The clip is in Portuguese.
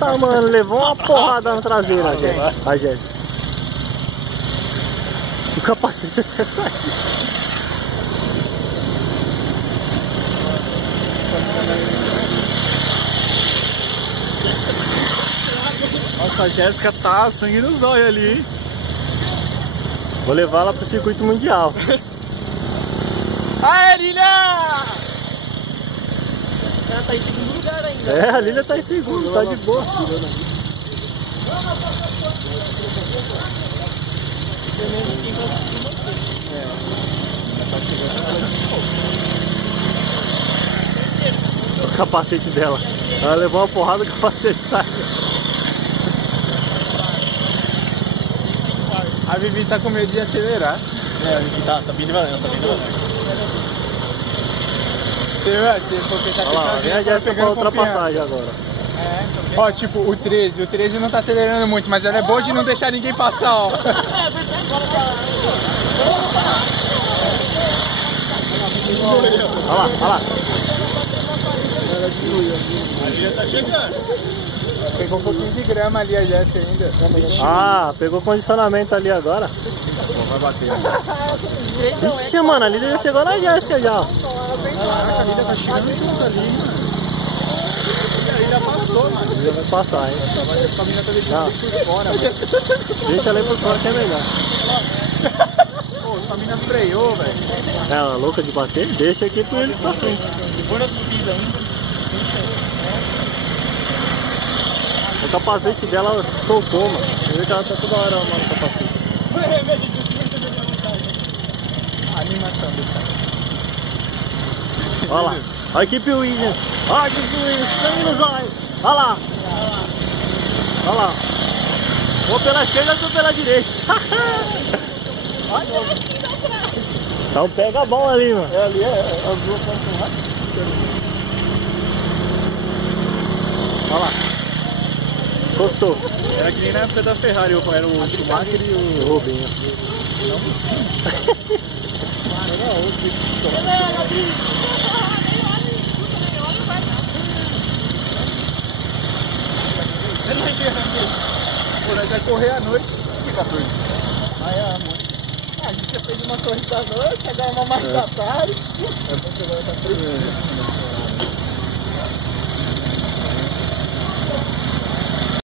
Eita, mano, levou uma porrada na traseira, a Jéssica. O capacete até saiu. Nossa, a Jéssica tá sangue nos olhos ali, hein? Vou levar ela pro circuito mundial. Aê, Lilia! Ela tá em segundo lugar ainda. É, a Lilia tá em segundo, tá de boa. O capacete dela. Ela levou uma porrada, o capacete saiu. A Vivi tá com medo de acelerar. É, a Vivi tá bem devagar, tá bem devagar. Se for pensar que Olha lá, vem a Jéssica pra ultrapassagem agora. Ó, tipo, o 13 não tá acelerando muito, mas ela é boa de não deixar ninguém passar, ó. É verdade, agora Olha lá. Ela diminuiu. a Lilia tá chegando. Pegou um pouquinho de grama ali a Jéssica ainda. Ah, pegou condicionamento ali agora. Vai bater. Ixi, mano, a Lilia já chegou na Jéssica já. Caraca, a Lilia tá chegando junto ali, mano. A Lilia passou, mano. A Lilia vai passar, hein? Mas essa mina tá deixando isso por fora, mano. Deixa ela aí por fora que é melhor. Pô, essa mina freou, velho. Ela é louca de bater? Deixa aqui pra eles pra frente. Segura a subida ainda. O capacete dela soltou, mano. Eu vi que ela tá toda hora mano, o capacete. Animação do cara. Olha lá. Olha a equipe Williams. Olha a equipe Williams. Sangue nos olhos. Olha lá. Olha lá. Vou pela esquerda, vou pela direita. Então pega a bola ali, mano. É ali, as duas estão rápido. Olha lá. Gostou. Era que nem na época da Ferrari, era o Schumacher e o Rubinho. Pô, nós vai correr à noite. Que 14? Ah, é, amor. A gente já fez uma corrida à noite, agora uma mais da tarde. É bom que agora tá frio.